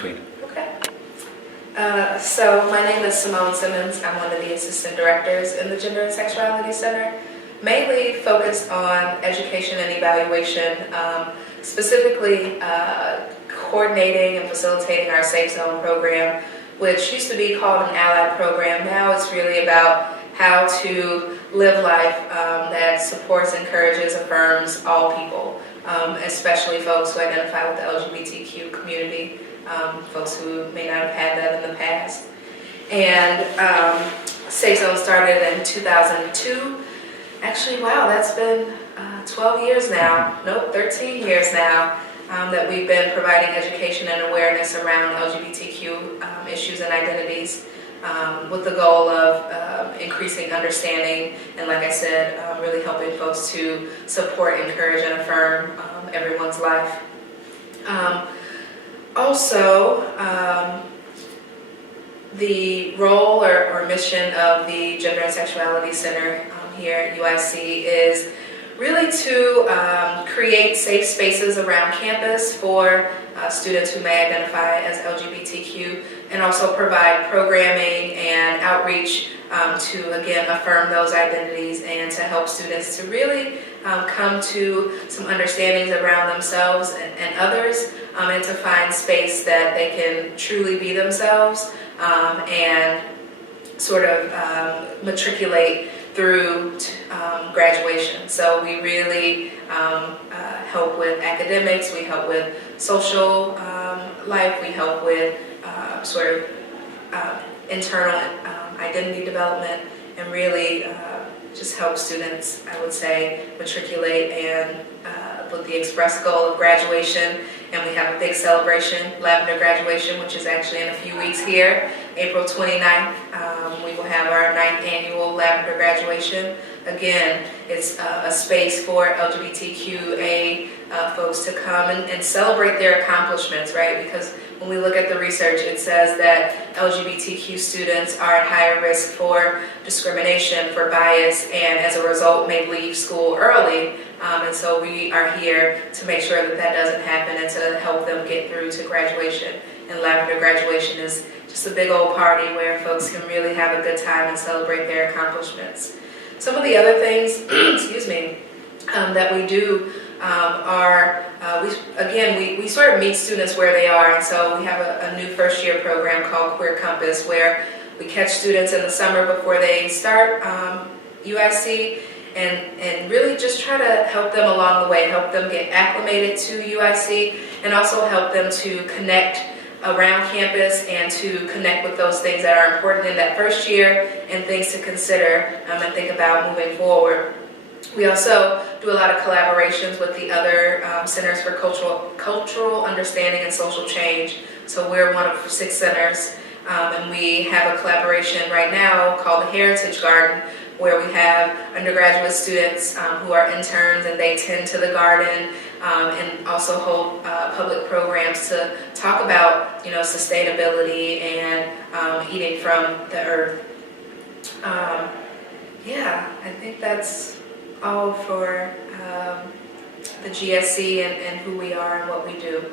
between. Okay. So my name is Symone Simmons. I'm one of the assistant directors in the Gender and Sexuality Center, mainly focused on education and evaluation, specifically coordinating and facilitating our Safe Zone program, which used to be called an allied program. Now it's really about how to live life that supports, encourages, affirms all people, especially folks who identify with the LGBTQ community, folks who may not have had that in the past. And Safe Zone started in 2002. Actually, wow, that's been 12 years now, nope, 13 years now, that we've been providing education and awareness around LGBTQ issues and identities, with the goal of increasing understanding and, like I said, really helping folks to support, encourage, and affirm everyone's life. Also, the role or mission of the Gender and Sexuality Center here at UIC is really to create safe spaces around campus for students who may identify as LGBTQ, and also provide programming and outreach to, again, affirm those identities and to help students to really come to some understandings around themselves and others, and to find space that they can truly be themselves and sort of matriculate through graduation. So we really help with academics, we help with social life, we help with sort of internal identity development, and really just help students, I would say, matriculate and with the express goal of graduation. And we have a big celebration, Lavender graduation, which is actually in a few weeks here, April 29th. We will have our 9th annual Lavender graduation. Again, it's a space for LGBTQA folks to come and celebrate their accomplishments, right? Because when we look at the research, it says that LGBTQ students are at higher risk for discrimination, for bias, and as a result may leave school early. And so we are here to make sure that that doesn't happen and to help them get through to graduation. And Lavender graduation is just a big old party where folks can really have a good time and celebrate their accomplishments. Some of the other things, excuse me, that we do are, we sort of meet students where they are. And so we have a new first year program called Queer Compass, where we catch students in the summer before they start UIC, and really just try to help them along the way, help them get acclimated to UIC, and also help them to connect around campus and to connect with those things that are important in that first year and things to consider and think about moving forward. We also do a lot of collaborations with the other Centers for Cultural Understanding and Social Change. So we're one of 6 centers, and we have a collaboration right now called the Heritage Garden, where we have undergraduate students who are interns, and they tend to the garden and also hold public programs to talk about, sustainability and eating from the earth. Yeah, I think that's all for the GSC and who we are and what we do.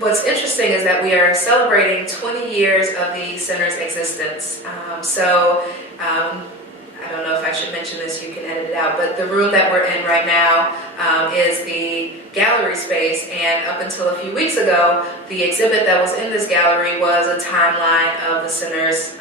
What's interesting is that we are celebrating 20 years of the center's existence. I don't know if I should mention this, you can edit it out, but the room that we're in right now is the gallery space, and up until a few weeks ago, the exhibit that was in this gallery was a timeline of the center's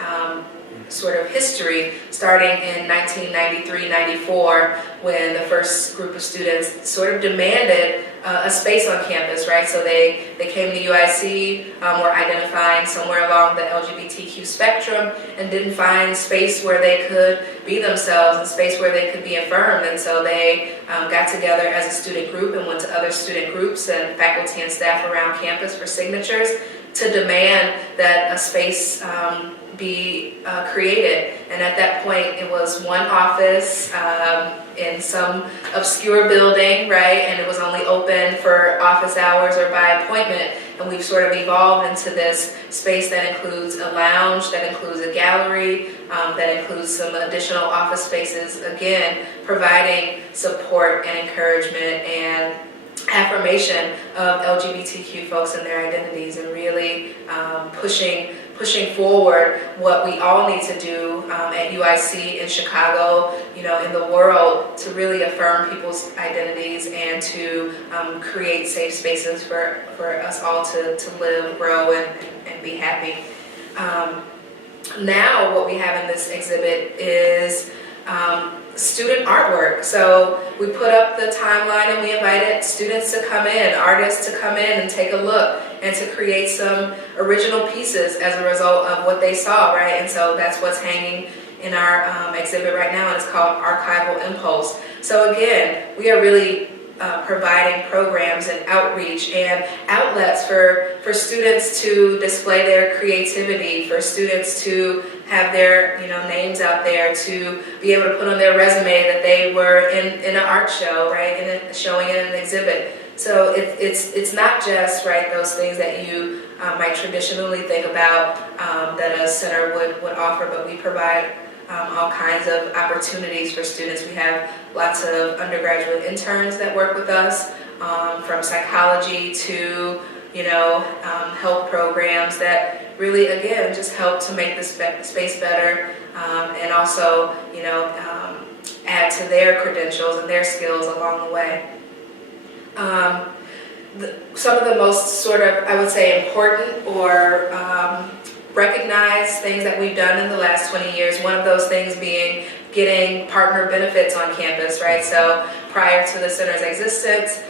sort of history, starting in 1993-94, when the first group of students sort of demanded a space on campus, right? So they came to UIC, were identifying somewhere along the LGBTQ spectrum, and didn't find space where they could be themselves and space where they could be affirmed. And so they got together as a student group and went to other student groups and faculty and staff around campus for signatures to demand that a space be created. And at that point, it was one office in some obscure building, right? And it was only open for office hours or by appointment. And we've sort of evolved into this space that includes a lounge, that includes a gallery, that includes some additional office spaces, again, providing support and encouragement and affirmation of LGBTQ folks and their identities, and really pushing forward what we all need to do at UIC in Chicago, in the world, to really affirm people's identities and to create safe spaces for us all to live, grow, and be happy. Now what we have in this exhibit is student artwork. So we put up the timeline and we invited students to come in, artists to come in and take a look and to create some original pieces as a result of what they saw, right? And so that's what's hanging in our exhibit right now, and it's called Archival Impulse. So again, we are really providing programs and outreach and outlets for students to display their creativity, for students to have their names out there, to be able to put on their resume that they were in an art show, right, and showing it in an exhibit. So it's not just, right, those things that you might traditionally think about that a center would offer, but we provide all kinds of opportunities for students. We have lots of undergraduate interns that work with us, from psychology to health programs that really, again, just help to make the space better, and also add to their credentials and their skills along the way. Some of the most sort of, I would say, important or recognized things that we've done in the last 20 years, one of those things being getting partner benefits on campus, right? So prior to the center's existence,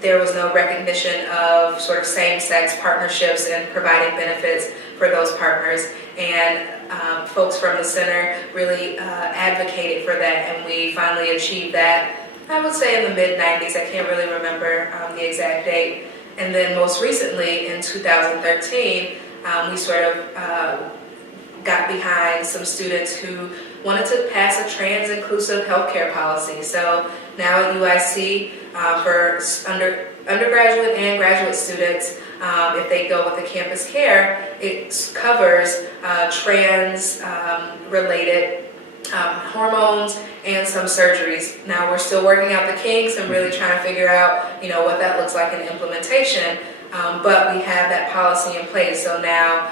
there was no recognition of sort of same-sex partnerships and providing benefits for those partners. And folks from the center really advocated for that, and we finally achieved that, I would say in the mid-90s. I can't really remember the exact date. And then most recently, in 2013, we sort of got behind some students who wanted to pass a trans-inclusive healthcare policy. So now at UIC, for undergraduate and graduate students, if they go with the campus care, it covers trans-related hormones and some surgeries. Now we're still working out the kinks and really trying to figure out, what that looks like in implementation. But we have that policy in place, so now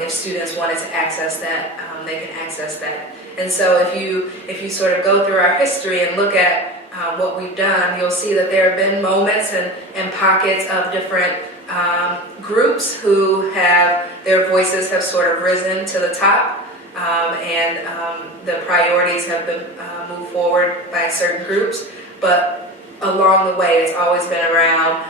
if students wanted to access that, they can access that. And so if you sort of go through our history and look at what we've done, you'll see that there have been moments and pockets of different groups who have, their voices have sort of risen to the top, and the priorities have been moved forward by certain groups. But along the way, it's always been around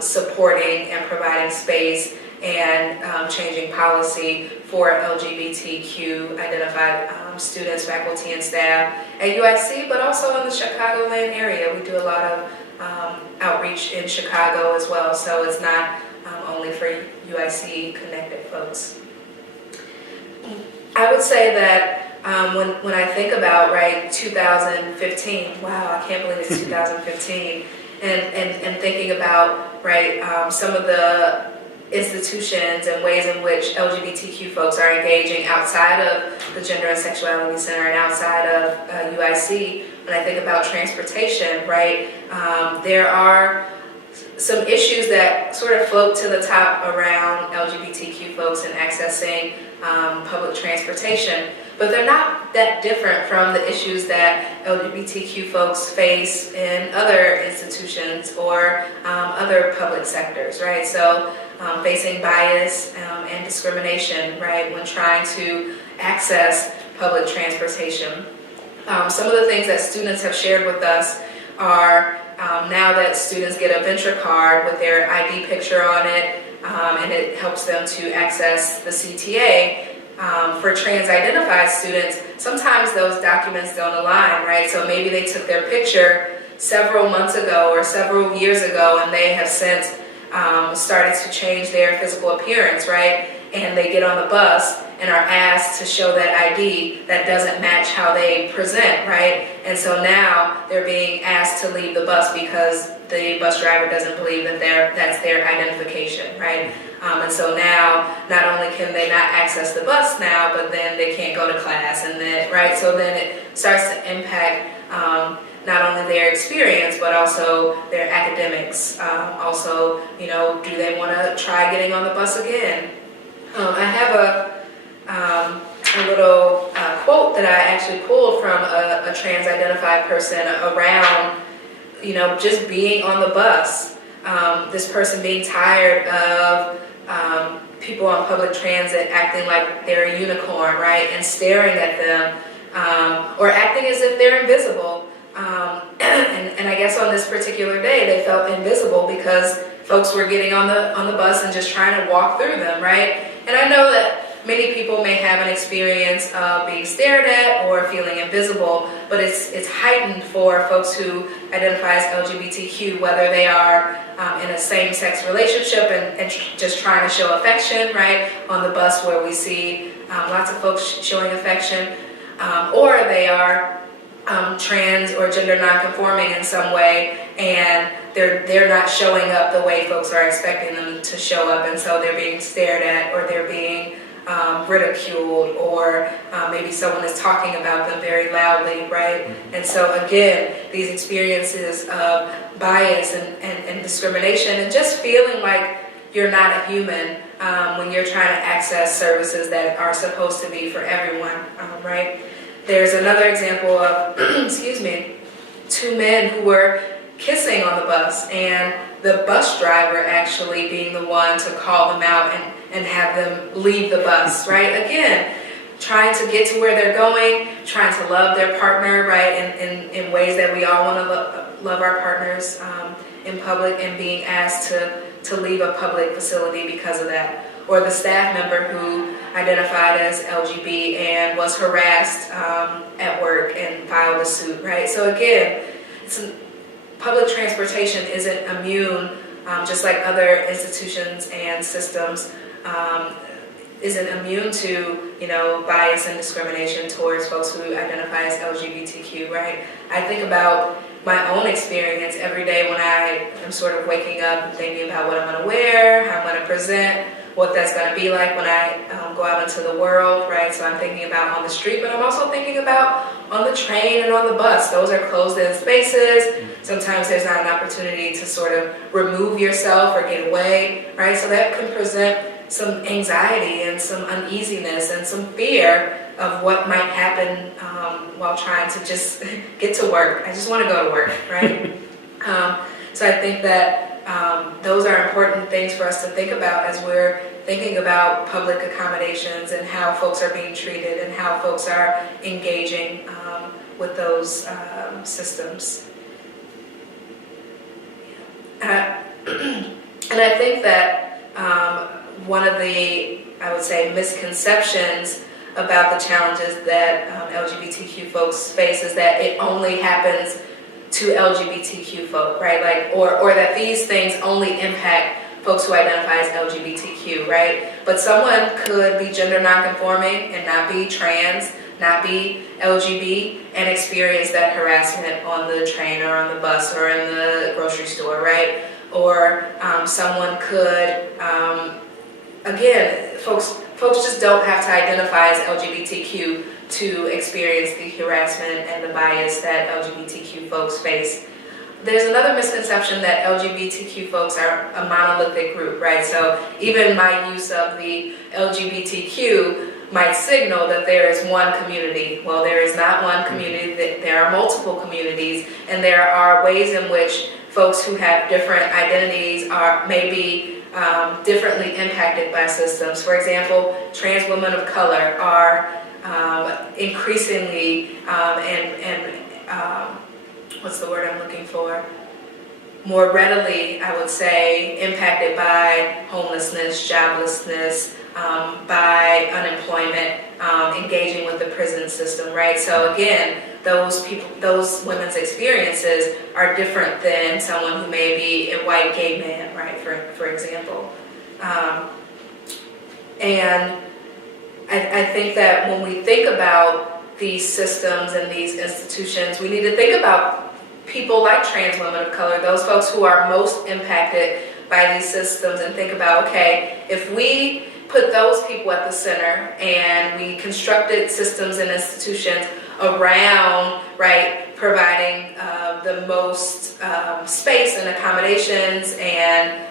supporting and providing space and changing policy for LGBTQ identified students, faculty, and staff at UIC, but also in the Chicagoland area. We do a lot of outreach in Chicago as well, so it's not only for UIC connected folks. I would say that when I think about, right, 2015, wow, I can't believe it's 2015, and thinking about, right, some of the institutions and ways in which LGBTQ folks are engaging outside of the Gender and Sexuality Center and outside of UIC. When I think about transportation, right, there are some issues that sort of float to the top around LGBTQ folks and accessing public transportation, but they're not that different from the issues that LGBTQ folks face in other institutions or other public sectors, right? So facing bias and discrimination, right, when trying to access public transportation. Some of the things that students have shared with us are now that students get a venture card with their ID picture on it, and it helps them to access the CTA. For trans-identified students, sometimes those documents don't align, right? So maybe they took their picture several months ago or several years ago, and they have since started to change their physical appearance, right? And they get on the bus and are asked to show that ID that doesn't match how they present, right? And so now they're being asked to leave the bus because the bus driver doesn't believe that that's their identification, right? And so now, not only can they not access the bus now, but then they can't go to class, and then, right? So then it starts to impact not only their experience, but also their academics. Also, do they want to try getting on the bus again? I have a little quote that I actually pulled from a trans-identified person around, just being on the bus. This person being tired of people on public transit acting like they're a unicorn, right, and staring at them, or acting as if they're invisible. And I guess on this particular day, they felt invisible because folks were getting on the bus and just trying to walk through them, right? And I know that many people may have an experience of being stared at or feeling invisible, but it's heightened for folks who identify as LGBTQ, whether they are in a same-sex relationship and just trying to show affection, right, on the bus where we see lots of folks showing affection, or they are trans or gender non-conforming in some way, and they're not showing up the way folks are expecting them to show up, and so they're being stared at, or they're being ridiculed, or maybe someone is talking about them very loudly, right? And so again, these experiences of bias and discrimination, and just feeling like you're not a human when you're trying to access services that are supposed to be for everyone, right? There's another example of, excuse me, two men who were kissing on the bus, and the bus driver actually being the one to call them out and have them leave the bus, right? Again, trying to get to where they're going, trying to love their partner, right, in ways that we all want to love our partners in public, and being asked to leave a public facility because of that. Or the staff member who identified as LGB and was harassed at work and filed a suit, right? So again, public transportation isn't immune, just like other institutions and systems, isn't immune to, bias and discrimination towards folks who identify as LGBTQ, right? I think about my own experience every day when I am sort of waking up and thinking about what I'm going to wear, how I'm going to present, what that's going to be like when I go out into the world, right? So I'm thinking about on the street, but I'm also thinking about on the train and on the bus. Those are closed-in spaces. Sometimes there's not an opportunity to sort of remove yourself or get away, right? So that can present some anxiety and some uneasiness and some fear of what might happen while trying to just get to work. I just want to go to work, right? So I think that those are important things for us to think about as we're thinking about public accommodations and how folks are being treated and how folks are engaging with those systems. And I think that one of the, I would say, misconceptions about the challenges that LGBTQ folks face is that it only happens to LGBTQ folk, right? Or that these things only impact folks who identify as LGBTQ, right? But someone could be gender nonconforming and not be trans, not be LGB, and experience that harassment on the train or on the bus or in the grocery store, right? Or someone could, again, folks just don't have to identify as LGBTQ to experience the harassment and the bias that LGBTQ folks face. There's another misconception that LGBTQ folks are a monolithic group, right? So even my use of the LGBTQ might signal that there is one community. Well, there is not one community, there are multiple communities, and there are ways in which folks who have different identities may be differently impacted by systems. For example, trans women of color are increasingly what's the word I'm looking for? More readily, I would say, impacted by homelessness, joblessness, by unemployment, engaging with the prison system, right? So again, those women's experiences are different than someone who may be a white gay man, right? For example, and I think that when we think about these systems and these institutions, we need to think about people like trans women of color, those folks who are most impacted by these systems, and think about, okay, if we put those people at the center and we constructed systems and institutions around, right, providing the most space and accommodations and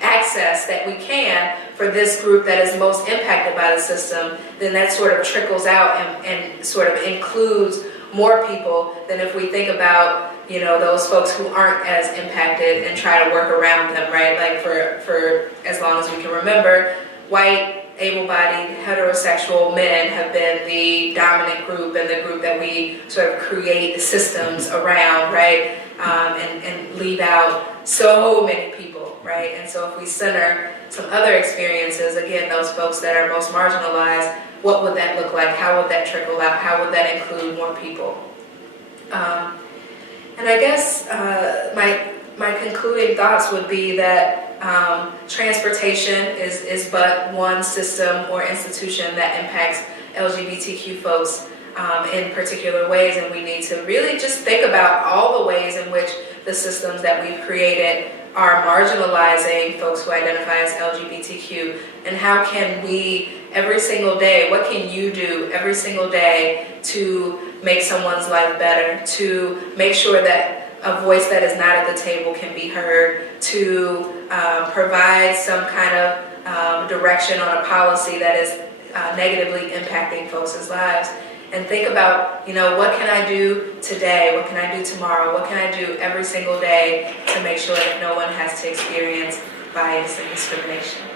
access that we can for this group that is most impacted by the system, then that sort of trickles out and sort of includes more people than if we think about, you know, those folks who aren't as impacted and try to work around them, right? Like for as long as we can remember, white, able-bodied, heterosexual men have been the dominant group and the group that we sort of create systems around, right? And leave out so many people, right? And so if we center some other experiences, again, those folks that are most marginalized, what would that look like? How would that trickle out? How would that include more people? And I guess my concluding thoughts would be that transportation is but one system or institution that impacts LGBTQ folks in particular ways, and we need to really just think about all the ways in which the systems that we've created are marginalizing folks who identify as LGBTQ, and how can we every single day, what can you do every single day to make someone's life better, to make sure that a voice that is not at the table can be heard, to provide some kind of direction on a policy that is negatively impacting folks' lives. And think about, you know, what can I do today? What can I do tomorrow? What can I do every single day to make sure that no one has to experience bias and discrimination?